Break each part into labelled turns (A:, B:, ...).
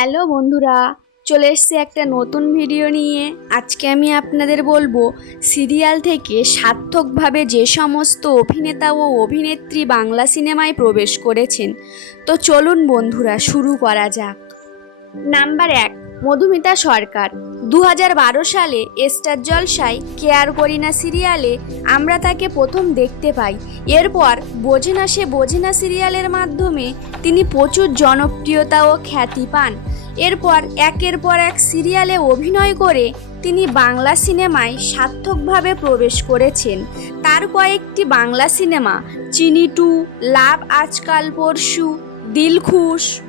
A: Hello বন্ধুরা, চলে এসছে একটা নতুন ভিডিও নিয়ে। আজকে আমি আপনাদের বলব, সিরিয়াল থেকে সার্থকভাবে যে সমস্ত অভিনেতা ও অভিনেত্রী বাংলা সিনেমায় প্রবেশ করেছেন। তো চলুন বন্ধুরা, শুরু করা যাক। নাম্বার এক, মধুমিতা সরকার। দু হাজার বারো সালে স্টার জলসায় কেয়ার করি না সিরিয়ালে আমরা তাকে প্রথম দেখতে পাই। এরপর বোঝে না সে বোঝে না সিরিয়ালের মাধ্যমে তিনি প্রচুর জনপ্রিয়তা ও খ্যাতি পান। এরপর একের পর এক সিরিয়ালে অভিনয় করে তিনি বাংলা সিনেমায় সার্থকভাবে প্রবেশ করেছেন। তার কয়েকটি Bangla cinema, Chini two, love Aajkal Porshu, Dilkhush.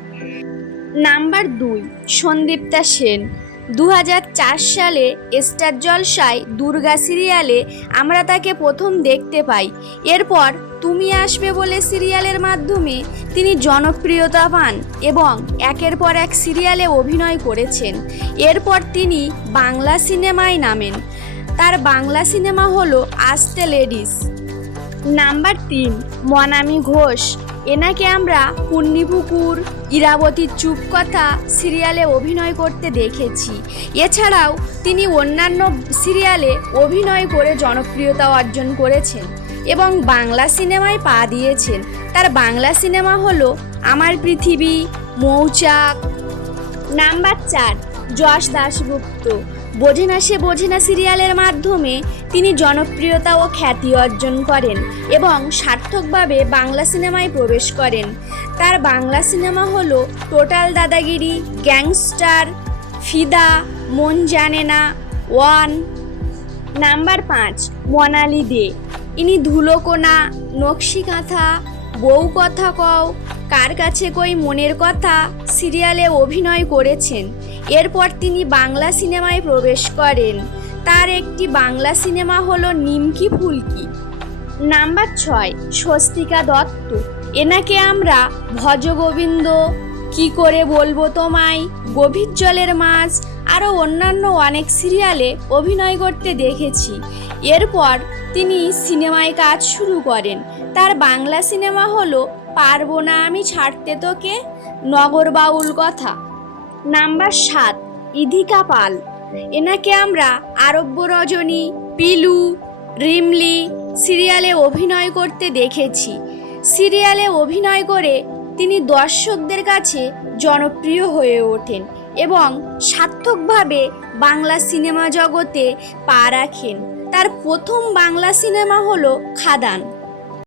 A: Number দুই, সন্দীপ্তা সেন। দু হাজার চার সালে স্টার জলসায় দুর্গা সিরিয়ালে আমরা তাকে প্রথম দেখতে পাই। এরপর তুমি আসবে বলে সিরিয়ালের মাধ্যমে তিনি জনপ্রিয়তা পান এবং একের পর এক সিরিয়ালে অভিনয় করেছেন। এরপর তিনি বাংলা সিনেমায় নামেন। তার বাংলা সিনেমা হলো আস্তে লেডিস। নাম্বার তিন, মনামি ঘোষ। এনাকে আমরা পুণ্যিপুকুর ইরাবতীর চুপ কথা সিরিয়ালে অভিনয় করতে দেখেছি। এছাড়াও তিনি অন্যান্য সিরিয়ালে অভিনয় করে জনপ্রিয়তা অর্জন করেছেন এবং বাংলা সিনেমায় পা দিয়েছেন। তার বাংলা সিনেমা হলো আমার পৃথিবী, মৌচাক, নাম্বার চার। যশ দাশগুপ্ত। বোঝে না সে বোঝে না সিরিয়ালের মাধ্যমে তিনি জনপ্রিয়তা ও খ্যাতি অর্জন করেন এবং সার্থকভাবে বাংলা সিনেমায় প্রবেশ করেন। তার বাংলা সিনেমা হলো টোটাল দাদাগিরি, গ্যাংস্টার, ফিদা, মন জানে না, ওয়ান। নাম্বার পাঁচ, মনালি দে। ইনি ধুলোকোনা নকশি কাঁথা বউ কথা কও, কার কাছে কই মনের কথা সিরিয়ালে অভিনয় করেছেন। এরপর তিনি বাংলা সিনেমায় প্রবেশ করেন। তার একটি বাংলা সিনেমা হলো নিমকি ফুলকি। নাম্বার ছয়, স্বস্তিকা দত্ত। এনাকে আমরা ভজগোবিন্দ, কি করে বলব তোমায়, গভীর জলের মাছ আরও অন্যান্য অনেক সিরিয়ালে অভিনয় করতে দেখেছি। এরপর তিনি সিনেমায় কাজ শুরু করেন। তার বাংলা সিনেমা হলো পারব না আমি ছাড়তে তোকে, নগর বাউল কথা। নাম্বার সাত, ইধিকা পাল। এনাকে আমরা আরব্য রজনী, পিলু, রিমলি সিরিয়ালে অভিনয় করতে দেখেছি। সিরিয়ালে অভিনয় করে তিনি দর্শকদের কাছে জনপ্রিয় হয়ে ওঠেন এবং সার্থকভাবে বাংলা সিনেমা জগতে পা রাখেন। তার প্রথম বাংলা সিনেমা হলো খাদান।